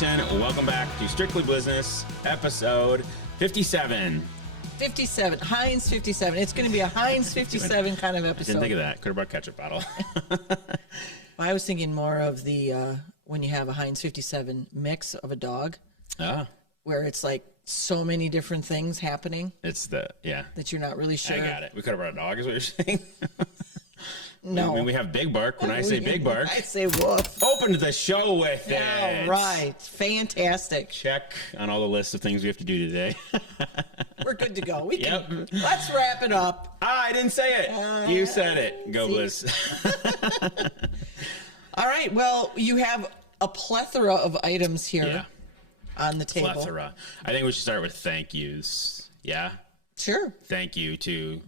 Nation? Welcome back to Strictly Blizzness, episode 57. 57. Heinz 57. It's going to be a Heinz 57 kind of episode. I didn't think of that. Could have brought ketchup bottle. I was thinking more of the when you have a Heinz 57 mix of a dog, where it's like so many different things happening. It's that you're not really sure. I got it. We could have brought a dog, is what you're saying? No. I mean, we have Big Bark. When I say Big Bark, I say woof. Opened the show with it. All right. Fantastic. Check on all the lists of things we have to do today. We're good to go. We can, let's wrap it up. I didn't say it. You said it. Go, Blizz. All right. Well, you have a plethora of items here on the table. Plethora. I think we should start with thank yous. Yeah? Sure. Thank you to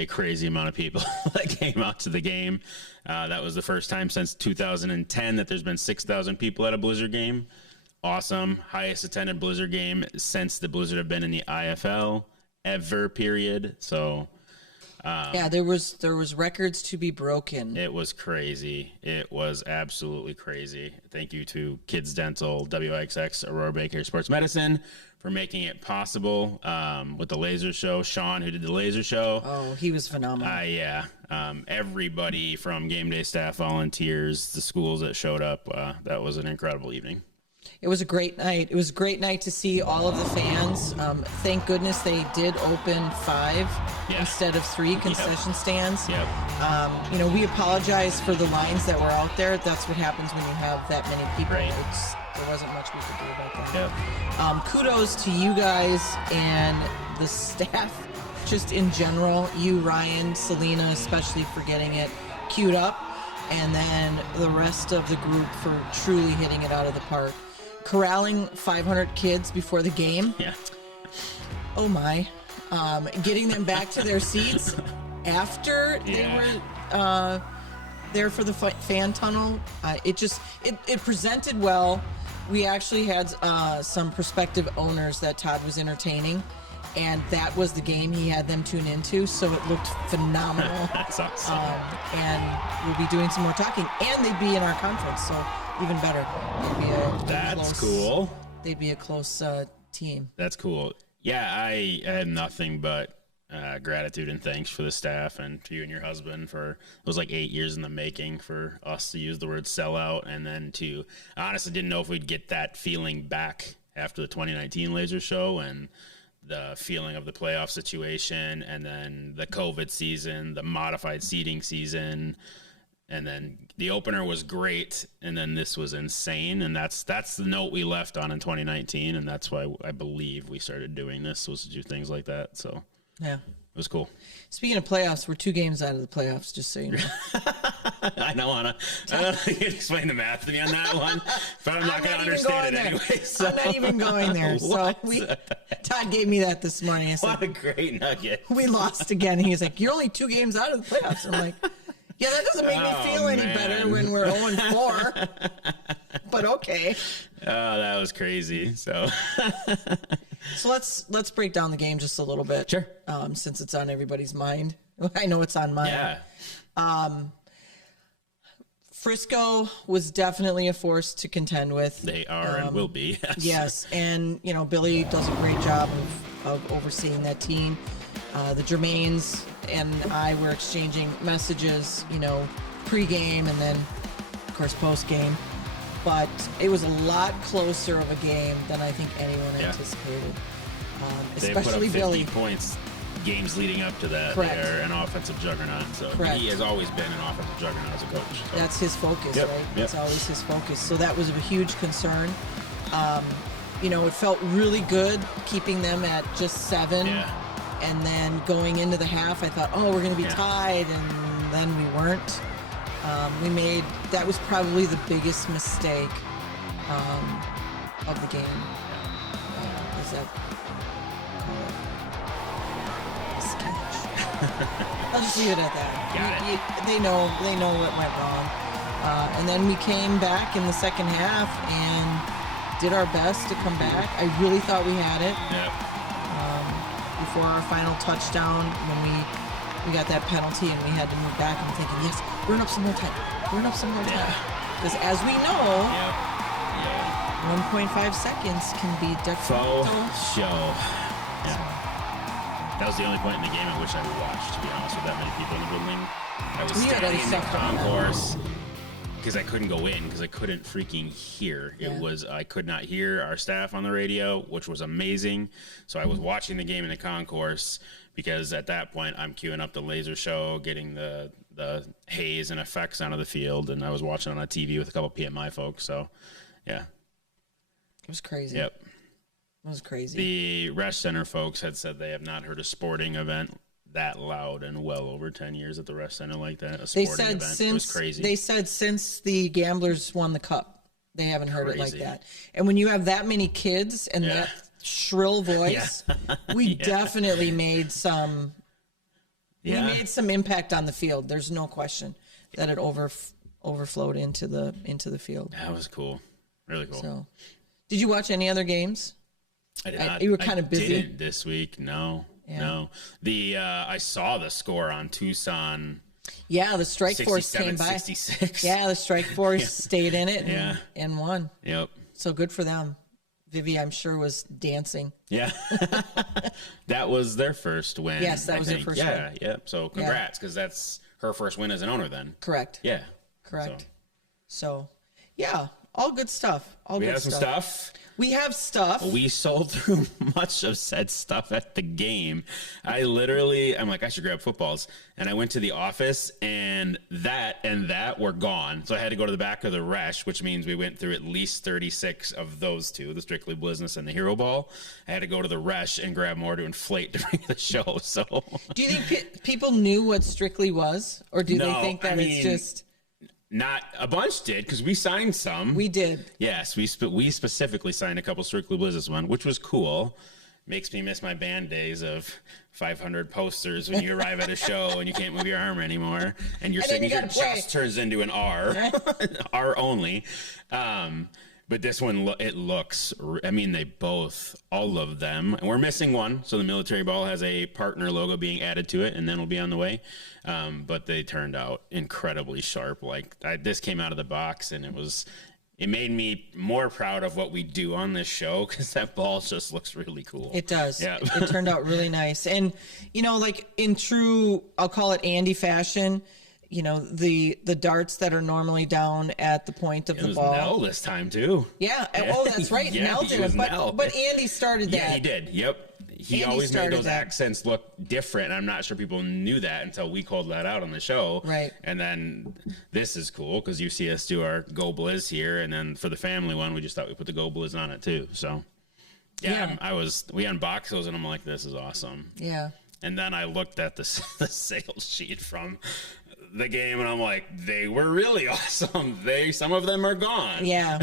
a crazy amount of people that came out to the game. That was the first time since 2010 that there's been 6,000 people at a Blizzard game. Awesome. Highest attended Blizzard game since the Blizzard have been in the IFL ever, period. So there was records to be broken. it was crazy. It was absolutely crazy. Thank you to Kids Dental, WXX, Aurora Bay Care Sports Medicine for making it possible with the laser show. Sean, who did the laser show. Oh, he was phenomenal. Everybody from game day staff, volunteers, the schools that showed up. That was an incredible evening. It was a great night. It was a great night to see all of the fans. Thank goodness they did open 5 instead of 3 concession stands. Yep. We apologize for the lines that were out there. That's what happens when you have that many people. Right. There wasn't much we could do about that. Yep. Kudos to you guys and the staff just in general. You, Ryan, Selena, especially for getting it queued up. And then the rest of the group for truly hitting it out of the park. Corralling 500 kids before the game. Yeah. Oh my. Getting them back to their seats after they were there for the fan tunnel. It presented well. We actually had some prospective owners that Todd was entertaining, and that was the game he had them tune into, so it looked phenomenal. That's awesome. And we'll be doing some more talking, and they'd be in our conference, so even better. That's cool. They'd be a close team. That's cool. Yeah, I had nothing but gratitude and thanks for the staff and to you and your husband for, it was like 8 years in the making for us to use the word sellout, and then to, I honestly didn't know if we'd get that feeling back after the 2019 laser show and the feeling of the playoff situation, and then the COVID season, the modified seating season, and then the opener was great, and then this was insane, and that's the note we left on in 2019, and that's why I believe we started doing this, was to do things like that. So yeah, it was cool. Speaking of playoffs, we're 2 games out of the playoffs, just so you know. I don't want to explain the math to me on that one, but I'm not going to understand it anyway. So. I'm not even going there. So Todd gave me that this morning. I said, what a great nugget. We lost again. He's like, you're only 2 games out of the playoffs. I'm like, yeah, that doesn't make me feel any better when we're 0-4. But okay. Oh, that was crazy. So let's break down the game just a little bit. Sure. Since it's on everybody's mind. I know it's on mine. Yeah. Frisco was definitely a force to contend with. They are and will be. Yes, and Billy does a great job of overseeing that team. The Germains and I were exchanging messages, pre-game and then, of course, post-game. But it was a lot closer of a game than I think anyone anticipated. They Especially put up 50 Billy. Points games leading up to that. Correct. They're an offensive juggernaut. So Correct. he has always been an offensive juggernaut as a coach. So. That's his focus, Yep. right? Yep. That's always his focus. So that was a huge concern. It felt really good keeping them at just 7. Yeah. And then going into the half, I thought, we're going to be tied, and then we weren't. That was probably the biggest mistake of the game. Is that sketch? I'll just leave it at that. Got it. They know what went wrong. And then we came back in the second half and did our best to come back. I really thought we had it. Yep. Before our final touchdown, when we got that penalty and we had to move back, I'm thinking, yes, run up some more time. Because as we know, 1.5 seconds can be detrimental. Faux show. Yeah. That was the only point in the game at which I watched, to be honest, with that many people in the building. I was standing in the concourse because I couldn't go in because I couldn't freaking hear. I could not hear our staff on the radio, which was amazing. So I was watching the game in the concourse because at that point I'm queuing up the laser show, getting the haze and effects onto the field, and I was watching on a TV with a couple PMI folks. So, yeah. It was crazy. Yep. It was crazy. The Resch Center folks had said they have not heard a sporting event that loud in well over 10 years at the Resch Center like that. It was crazy. They said since the Gamblers won the cup, they haven't heard it like that. And when you have that many kids and that shrill voice, we definitely made some. We made some impact on the field. There's no question that it overflowed into the field. That was cool. Really cool. So, did you watch any other games? I did not. You were kind of busy. Didn't this week. No. I saw the score on Tucson. Yeah, the Strike Force came by. 66. Yeah, the Strike Force stayed in it and won. Yep. So good for them. Vivi, I'm sure, was dancing. Yeah. That was their first win. Yes, that was their first win. Yeah. So congrats, because that's her first win as an owner then. Correct. Yeah. Correct. So yeah, all good stuff. We have some stuff. We have stuff. We sold through much of said stuff at the game. I'm like, I should grab footballs. And I went to the office, and that were gone. So I had to go to the back of the Resch, which means we went through at least 36 of those two, the Strictly Blizzness and the Hero Ball. I had to go to the Resch and grab more to inflate during the show. So, do you think people knew what Strictly was? Or do they think that it's just... Not a bunch did, because we signed some. We did. Yes, we specifically signed a couple Strictly Blizzness one, which was cool. Makes me miss my band days of 500 posters when you arrive at a show and you can't move your arm anymore, and your signature just turns into an R, R only. But this one, it looks, they both, all of them, and we're missing one. So the military ball has a partner logo being added to it, and then it'll be on the way. But they turned out incredibly sharp. This came out of the box, and it made me more proud of what we do on this show, because that ball just looks really cool. It does. Yeah. It turned out really nice. And, in true, I'll call it Andy fashion, the darts that are normally down at the point of the ball. Nell this time too. Yeah. Oh, that's right. Nell did it. But Andy started that. Yeah, he did. Yep. He always made those accents look different. I'm not sure people knew that until we called that out on the show. Right. And then this is cool because you see us do our Go Blizz here, and then for the family one, we just thought we put the Go Blizz on it too. So we unboxed those, and I'm like, this is awesome. Yeah. And then I looked at the sales sheet from the game, and I'm like, they were really awesome. Some of them are gone. Yeah.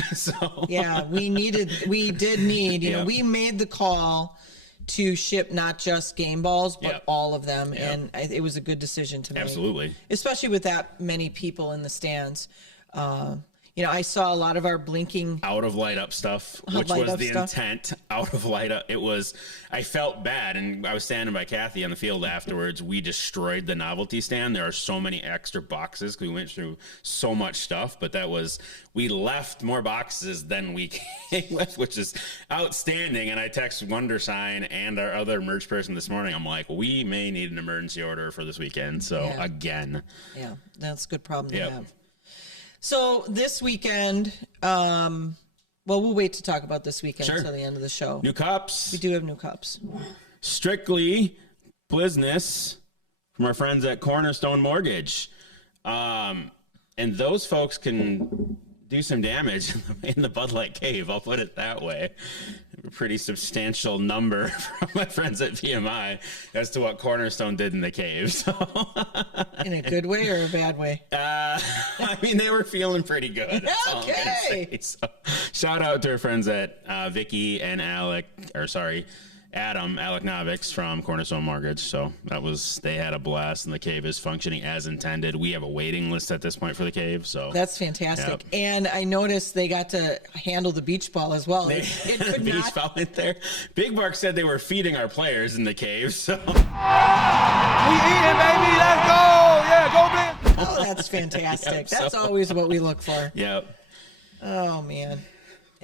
We did need, we made the call to ship not just game balls, but all of them. And it was a good decision to make. Absolutely. Especially with that many people in the stands. I saw a lot of our blinking out of light up stuff, which was the intent. Out of light up. I felt bad, and I was standing by Kathy on the field afterwards. We destroyed the novelty stand. There are so many extra boxes. We went through so much stuff, but we left more boxes than we came with, which is outstanding. And I texted Wondersign and our other merch person this morning. I'm like, we may need an emergency order for this weekend. So again. Yeah, that's a good problem to have. So this weekend, we'll wait to talk about this weekend until the end of the show. New cups. We do have new cups. Strictly Blizzness from our friends at Cornerstone Mortgage. And those folks can do some damage in the Bud Light Cave. I'll put it that way. A pretty substantial number from my friends at VMI as to what Cornerstone did in the cave. So, in a good way or a bad way? They were feeling pretty good. That's all I'm gonna say. So, shout out to our friends at Vicky and Adam Novics from Cornerstone Mortgage. So they had a blast, and the cave is functioning as intended. We have a waiting list at this point for the cave. So that's fantastic. Yep. And I noticed they got to handle the beach ball as well. It could beach ball in there. Big Mark said they were feeding our players in the cave. So we eating, baby. Let's go. Yeah, go Blizz. Oh, that's fantastic. That's always what we look for. Yep. Oh man.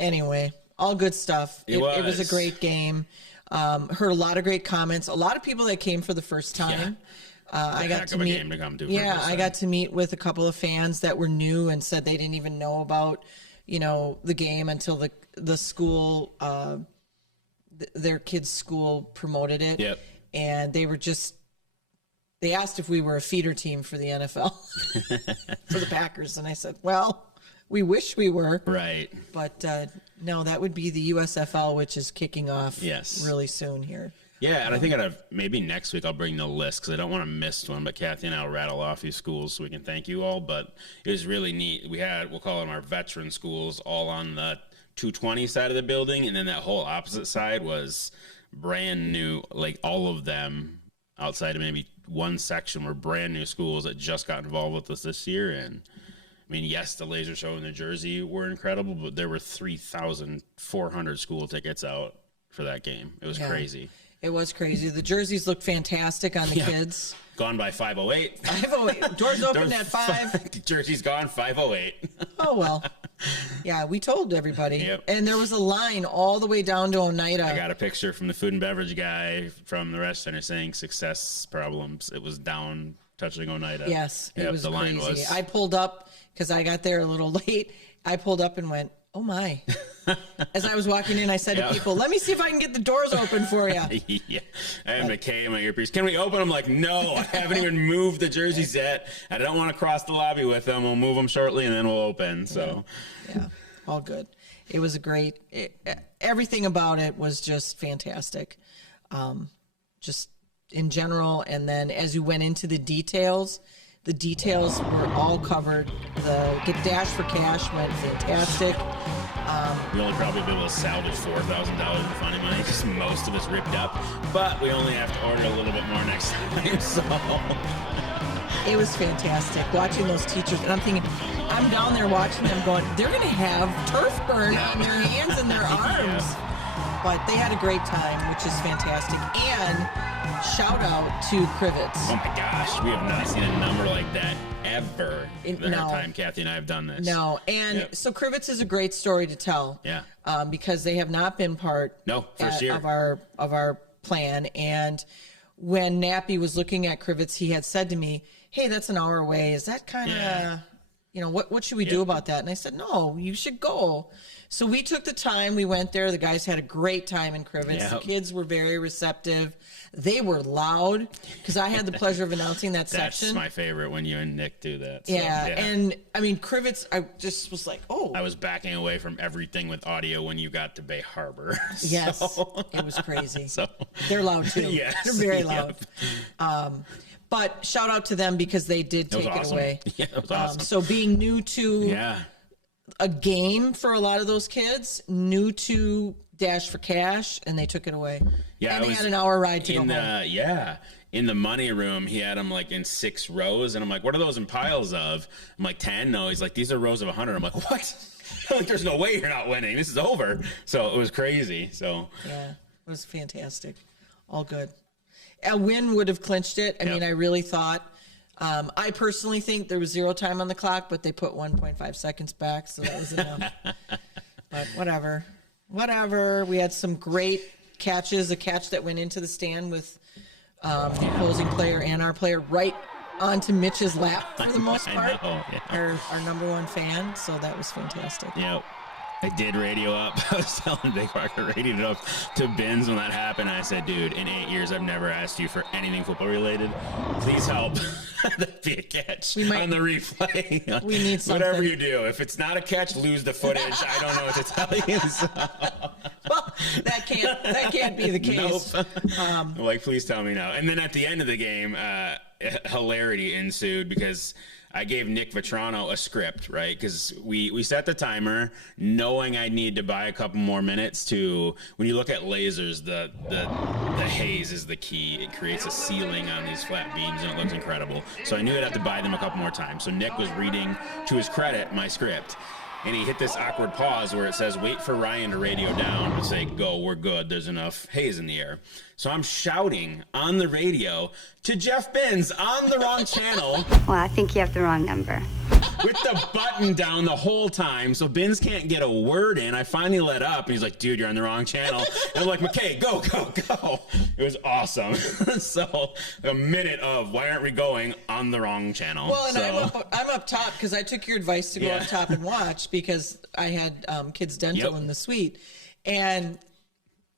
Anyway, all good stuff. It was a great game. Heard a lot of great comments. A lot of people that came for the first time. I got to meet. I got to meet with a couple of fans that were new and said they didn't even know about, the game until the school, their kids' school promoted it. Yep. And they asked if we were a feeder team for the NFL, for the Packers, and I said, well, we wish we were. Right. But no, that would be the USFL, which is kicking off Yes. really soon here. Yeah, and I think maybe next week I'll bring the list because I don't want to miss one. But Kathy and I will rattle off these schools so we can thank you all. But it was really neat. We'll call them our veteran schools, all on the 220 side of the building, and then that whole opposite side was brand new. Like all of them, outside of maybe one section, were brand new schools that just got involved with us this year. And I mean, yes, the laser show in New Jersey were incredible, but there were 3,400 school tickets out for that game. It was crazy. It was crazy. The jerseys looked fantastic on the kids. Gone by 5:08. 5:08. Doors opened at 5. Jersey's gone 5:08. Oh, well. Yeah, we told everybody. Yep. And there was a line all the way down to Oneida. I got a picture from the food and beverage guy from the restaurant center saying success problems. It was down touching Oneida. Yes, it was the crazy. line was. I pulled up because I got there a little late. I pulled up and went, oh, my. As I was walking in, I said to people, let me see if I can get the doors open for you. Yeah. I have McKay in my earpiece. Can we open? I'm like, no, I haven't even moved the jerseys yet. I don't want to cross the lobby with them. We'll move them shortly and then we'll open. So, yeah, all good. It was everything about it was just fantastic. Just in general. And then as you went into the details were all covered. The Get Dash for Cash went fantastic. We'll only probably be able to salvage $4,000 in funny money because most of it's ripped up. But we only have to order a little bit more next time. So it was fantastic watching those teachers. And I'm thinking, I'm down there watching them going, they're going to have turf burn on their hands and their arms. Yeah. But they had a great time, which is fantastic. And shout out to Crivets. Oh my gosh, we have not seen a number like that ever in the time Kathy and I have done this. No, and so Crivets is a great story to tell. Yeah. Because they have not been part first year of our plan. And when Nappy was looking at Crivets, he had said to me, hey, that's an hour away. Is that kind of, what should we do about that? And I said, no, you should go. So we took the time. We went there. The guys had a great time in Crivets. Yep. The kids were very receptive. They were loud because I had the pleasure of announcing that section. That's my favorite when you and Nick do that. So, yeah, and I mean, Crivets, I just was like, oh. I was backing away from everything with audio when you got to Bay Harbor. Yes, it was crazy. They're loud too. Yes, they're very loud. But shout out to them because they did take it away. Yeah, it was awesome. So being new to a game for a lot of those kids, new to Dash for Cash, and they took it away. Yeah, and they had an hour ride to go home. Yeah, in the money room, he had them like in 6 rows, and I'm like, what are those in piles of? I'm like, 10? No, he's like, these are rows of 100. I'm like, what? Like, there's no way you're not winning. This is over. So it was crazy. So yeah, it was fantastic. All good. A win would have clinched it. I mean, I really thought. I personally think there was 0 time on the clock, but they put 1.5 seconds back, so that was enough. But whatever. We had some great catches. A catch that went into the stand with the opposing player and our player right onto Mitch's lap for the most part. Our number 1 fan, so that was fantastic. Yep. I did radio up. I was telling Big Rock, I radioed it up to Bins when that happened. I said, dude, in 8 years, I've never asked you for anything football related. Please help. That'd be a catch on the replay. We need something. Whatever you do. If it's not a catch, lose the footage. I don't know what to tell you. So. Well, that can't be the case. Nope. Like, please tell me now. And then at the end of the game, hilarity ensued because I gave Nick Vetrano a script, right? Because we set the timer knowing I need to buy a couple more minutes to, when you look at lasers, the haze is the key. It creates a ceiling on these flat beams and it looks incredible. So I knew I'd have to buy them a couple more times. So Nick was reading, to his credit, my script. And he hit this awkward pause where it says, wait for Ryan to radio down and say, go, we're good. There's enough haze in the air. So I'm shouting on the radio to Jeff Benz on the wrong channel. Well, I think you have the wrong number. with the button down the whole time, so Binns can't get a word in. I finally let up, and he's like, dude, you're on the wrong channel. And I'm like, McKay, go. It was awesome. So a minute of, why aren't we going on the wrong channel? Well, and I'm up top because I took your advice to go up top and watch because I had kids dental in the suite. And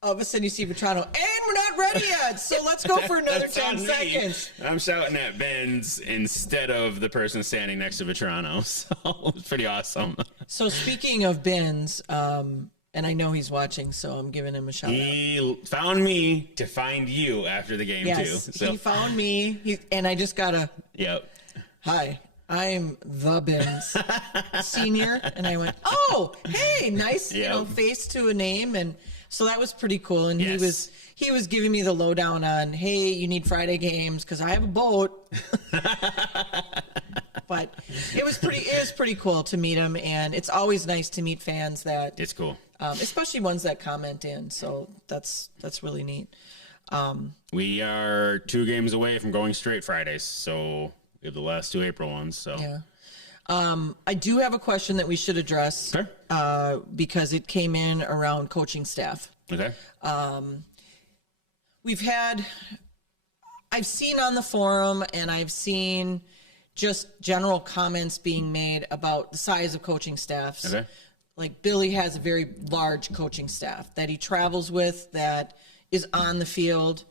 all of a sudden you see Vetrano, and we're not ready yet, so let's go for another 10 seconds. I'm shouting at Binns instead of the person standing next to Vetrano, so it's pretty awesome. So speaking of Binns, and I know he's watching, so I'm giving him a shout out. He found me to find you after the game, too. So. He found me, and I just got hi, I'm the Binns senior, and I went, oh, hey, nice, face to a name, and so that was pretty cool. And he was giving me the lowdown on, hey, you need Friday games because I have a boat. But it was pretty cool to meet him, and it's always nice to meet fans that it's cool, especially ones that comment in. So that's really neat. We are 2 games away from going straight Fridays, so we have the last 2 April ones. So I do have a question that we should address. Sure. Because it came in around coaching staff. Okay. I've seen on the forum and I've seen just general comments being made about the size of coaching staffs. Okay. Like Billy has a very large coaching staff that he travels with that is on the field.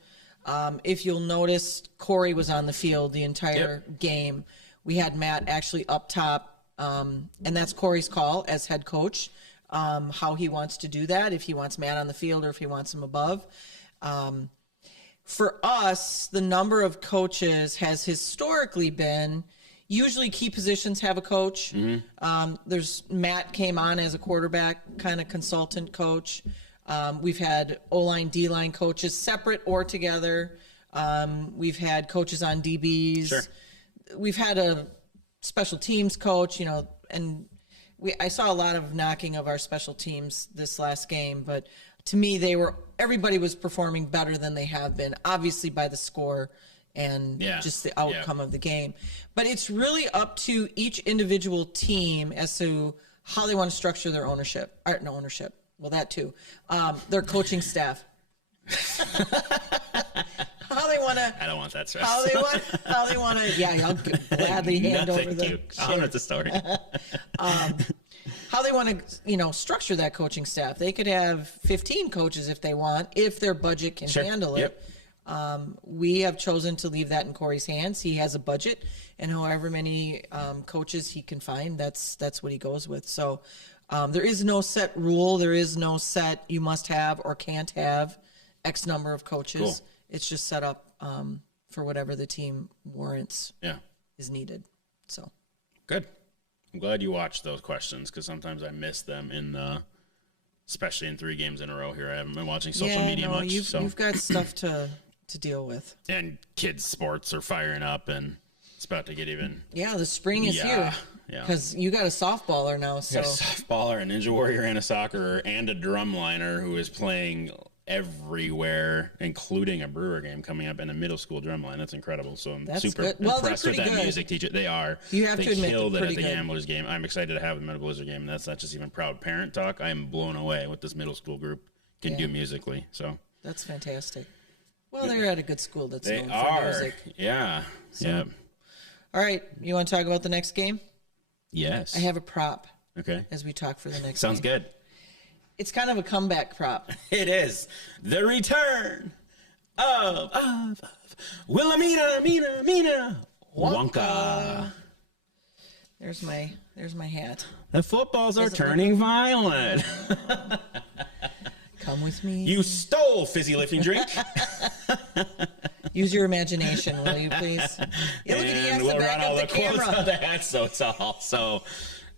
If you'll notice, Corey was on the field the entire game. We had Matt actually up top. And that's Corey's call as head coach, how he wants to do that, if he wants Matt on the field or if he wants him above. For us, the number of coaches has historically been usually key positions have a coach. Mm-hmm. There's Matt came on as a quarterback kind of consultant coach. We've had O-line, D-line coaches separate or together. We've had coaches on DBs. Sure. We've had a special teams coach, and I saw a lot of knocking of our special teams this last game, but to me, everybody was performing better than they have been, obviously by the score and just the outcome of the game. But it's really up to each individual team as to how they want to structure their ownership. Well, that too. Their coaching staff. How they want to. I don't want that stress. How they want to. Yeah, I'll gladly hand over the. I'll know the story. How they want to, structure that coaching staff. They could have 15 coaches if they want, if their budget can handle it. We have chosen to leave that in Corey's hands. He has a budget, and however many coaches he can find, that's what he goes with. So there is no set rule. There is no set you must have or can't have X number of coaches. Cool. It's just set up for whatever the team warrants is needed. So good. I'm glad you watched those questions because sometimes I miss them especially in 3 games in a row here. I haven't been watching social media much. You've got stuff to deal with. And kids' sports are firing up, and it's about to get even. Yeah, the spring is here. Yeah. Because you got a softballer now. So. You got a softballer, a Ninja Warrior, and a soccer, and a drumliner who is playing everywhere, including a Brewer game coming up and a middle school drumline. That's incredible. So I'm super impressed with that music teacher. They are. You have to admit, killed it at the Gamblers game. I'm excited to have them at a Blizzard game. And that's not just even proud parent talk. I am blown away what this middle school group can do musically. So that's fantastic. Well, they're at a good school that's known for music. Yeah. So, yeah. All right. You want to talk about the next game? Yes. I have a prop. Okay. As we talk for the next Sounds game. good. It's kind of a comeback prop. It is. The return of Wilhelmina Wonka. There's my hat. The footballs are turning violent. Come with me. You stole fizzy lifting drink. Use your imagination, will you please? Yeah, look at we'll run all the camera. quotes of that, so it's all. So,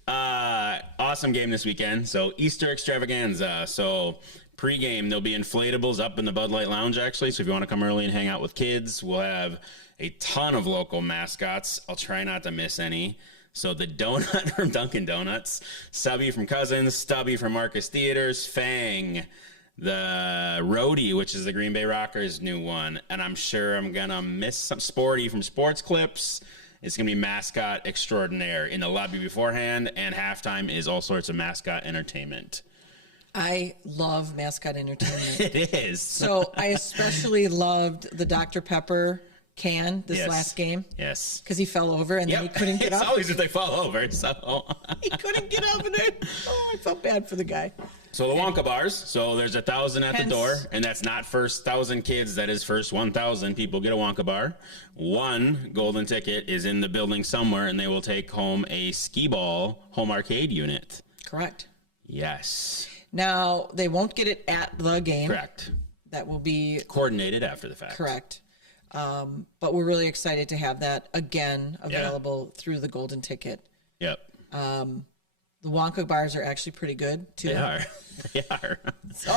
awesome game this weekend. So, Easter extravaganza. So, pre-game, there'll be inflatables up in the Bud Light Lounge, actually. So, if you want to come early and hang out with kids, we'll have a ton of local mascots. I'll try not to miss any. So, the donut from Dunkin' Donuts, Subby from Cousins, Stubby from Marcus Theaters, Fang, the Roadie, which is the Green Bay Rockers' new one, and I'm sure I'm gonna miss some Sporty from Sports Clips, It's going to be mascot extraordinaire in the lobby beforehand, and halftime is all sorts of mascot entertainment. I love mascot entertainment. It is. So I especially loved the Dr. Pepper can this last game. Yes. Because he fell over and then he couldn't get up. It's always if they fall over. So He couldn't get up and it. Oh, I felt bad for the guy. So the Wonka bars. So there's 1,000 at the door, and that's not first 1,000 kids. That is first 1,000 people get a Wonka bar. One golden ticket is in the building somewhere, and they will take home a skee ball home arcade unit. Correct. Yes. Now they won't get it at the game. Correct. That will be Coordinated after the fact. correct. But we're really excited to have that again available through the golden ticket. Yep. The Wonka bars are actually pretty good too. They are. They are. So,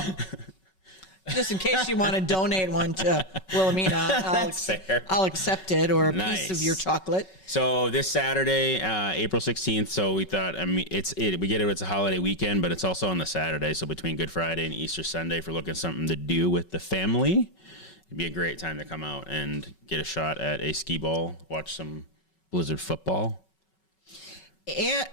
just in case you want to donate one to Wilhelmina, I'll accept it, or a piece of your chocolate. So this Saturday, April 16th. So we thought, we get it. It's a holiday weekend, but it's also on the Saturday. So between Good Friday and Easter Sunday, if we're looking for something to do with the family, it'd be a great time to come out and get a shot at a skee ball, watch some Blizzard football.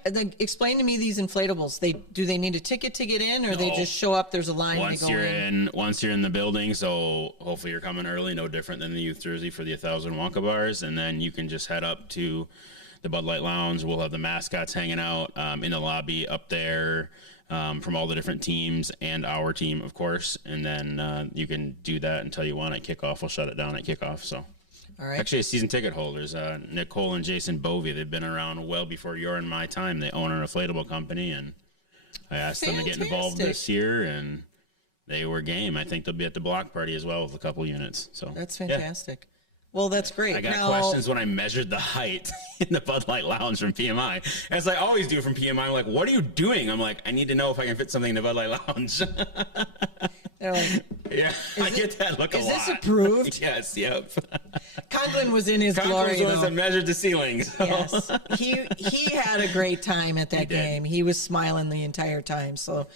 And then explain to me these inflatables. Do they need a ticket to get in, or they just show up? There's a line. Once you're in the building, so hopefully you're coming early. No different than the youth jersey for the 1,000 Wonka bars, and then you can just head up to the Bud Light Lounge. We'll have the mascots hanging out in the lobby up there from all the different teams and our team, of course. And then you can do that until you want at kickoff. We'll shut it down at kickoff. So. All right. Actually, season ticket holders, Nicole and Jason Bovey, they've been around well before your and my time. They own an inflatable company, and I asked them to get involved this year, and they were game. I think they'll be at the block party as well with a couple units. So that's fantastic. Well, that's great. I got questions when I measured the height in the Bud Light Lounge from PMI. As I always do from PMI, I'm like, what are you doing? I'm like, I need to know if I can fit something in the Bud Light Lounge. They're like, yeah, I get that look a lot. Is this approved? Yes, yep. Conklin was in his glory. Conklin was the ones that measured the ceilings. So. Yes, he had a great time at that game. He was smiling the entire time, so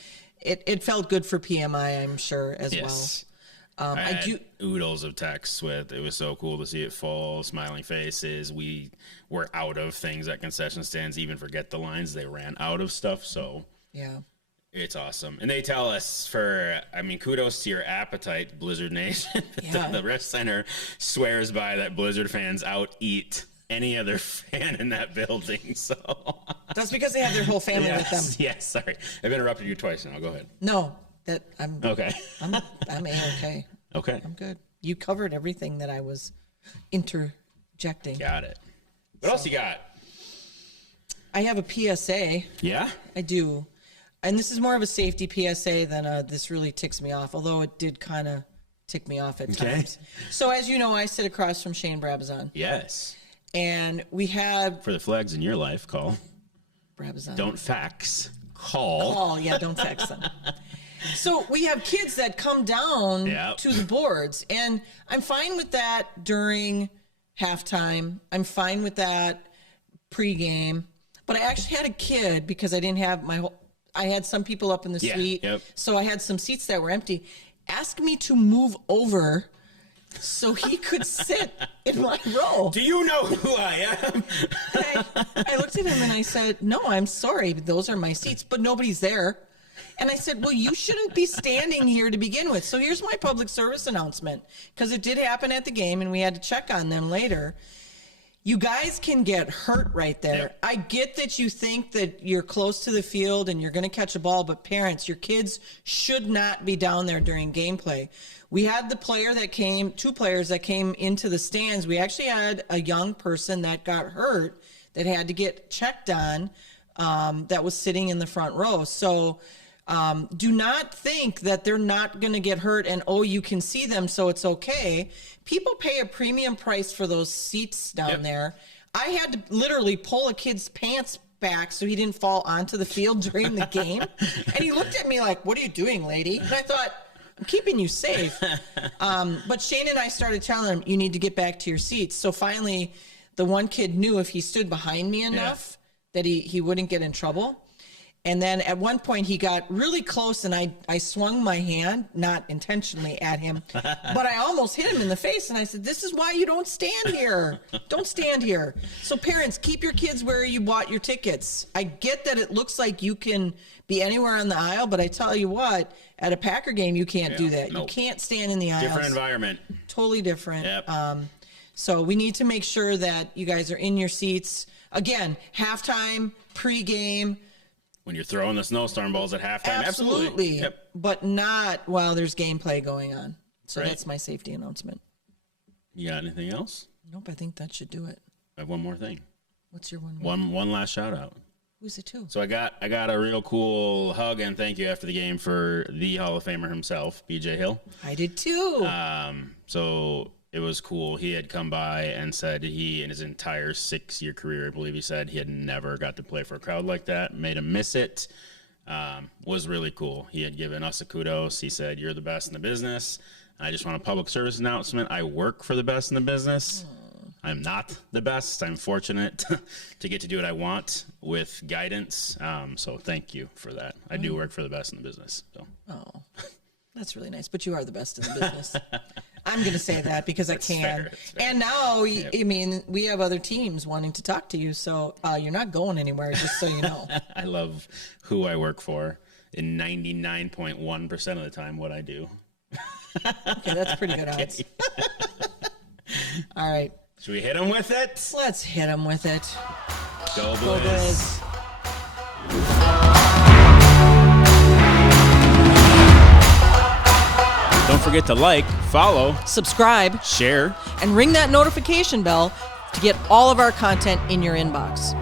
it felt good for PMI, I'm sure, as well. I had oodles of texts with it was so cool to see it full, smiling faces. We were out of things at concession stands, even forget the lines. They ran out of stuff. So yeah, it's awesome. And they tell us kudos to your appetite, Blizzard Nation. Yeah. The Ref Center swears by that Blizzard fans out eat any other fan in that building. So that's because they have their whole family with them. Yes, sorry. I've interrupted you twice now. Go ahead. No. I'm okay. I'm A-okay. Okay. I'm good. You covered everything that I was interjecting. Got it. What else you got? I have a PSA. Yeah? I do. And this is more of a safety PSA than this really ticks me off, although it did kind of tick me off at times. So as you know, I sit across from Shane Brabazon. Yes. And we have... For the flags in your life, call. Brabazon. Don't fax. Call. Call, yeah, don't fax them. So we have kids that come down to the boards, and I'm fine with that during halftime. I'm fine with that pregame. But I actually had a kid, because I didn't have I had some people up in the suite, so I had some seats that were empty, ask me to move over so he could sit in my row. Do you know who I am? I looked at him and I said, no, I'm sorry, those are my seats, but nobody's there. And I said, well, you shouldn't be standing here to begin with. So here's my public service announcement, because it did happen at the game and we had to check on them later. You guys can get hurt right there. Yep. I get that you think that you're close to the field and you're going to catch a ball, but parents, your kids should not be down there during gameplay. We had two players that came into the stands. We actually had a young person that got hurt that had to get checked on that was sitting in the front row. So do not think that they're not going to get hurt and, you can see them, so it's okay. People pay a premium price for those seats down there. I had to literally pull a kid's pants back so he didn't fall onto the field during the game. And he looked at me like, what are you doing, lady? And I thought, I'm keeping you safe. But Shane and I started telling him, you need to get back to your seats. So finally, the one kid knew if he stood behind me enough that he wouldn't get in trouble. And then at one point he got really close and I swung my hand, not intentionally at him, but I almost hit him in the face. And I said, this is why you don't stand here. Don't stand here. So parents, keep your kids where you bought your tickets. I get that it looks like you can be anywhere on the aisle, but I tell you what, at a Packer game, you can't do that. Nope. You can't stand in the aisles. Different environment. Totally different. Yep. So we need to make sure that you guys are in your seats. Again, halftime, pregame. When you're throwing the snowstorm balls at halftime, absolutely. Yep. But not while there's gameplay going on. So Right. that's my safety announcement. You got anything else? Nope, I think that should do it. I have one more thing. What's your one? One last shout out. Who's it to? So I got a real cool hug and thank you after the game for the Hall of Famer himself, BJ Hill. I did too. So it was cool. He had come by and said he, in his entire 6-year career, I believe he said, he had never got to play for a crowd like that, made him miss it. Was really cool. He had given us a kudos. He said, you're the best in the business. I just want a public service announcement. I work for the best in the business. I'm not the best. I'm fortunate to get to do what I want with guidance. So thank you for that. I do work for the best in the business. So. Oh, that's really nice. But you are the best in the business. I'm going to say that because I can. Fair. And now, I mean, we have other teams wanting to talk to you. So you're not going anywhere, just so you know. I love who I work for in 99.1% of the time what I do. Okay, that's pretty good odds. All right. Should we hit him with it? Let's hit him with it. Go Blizz. Go Blizz. Don't forget to like, follow, subscribe, share, and ring that notification bell to get all of our content in your inbox.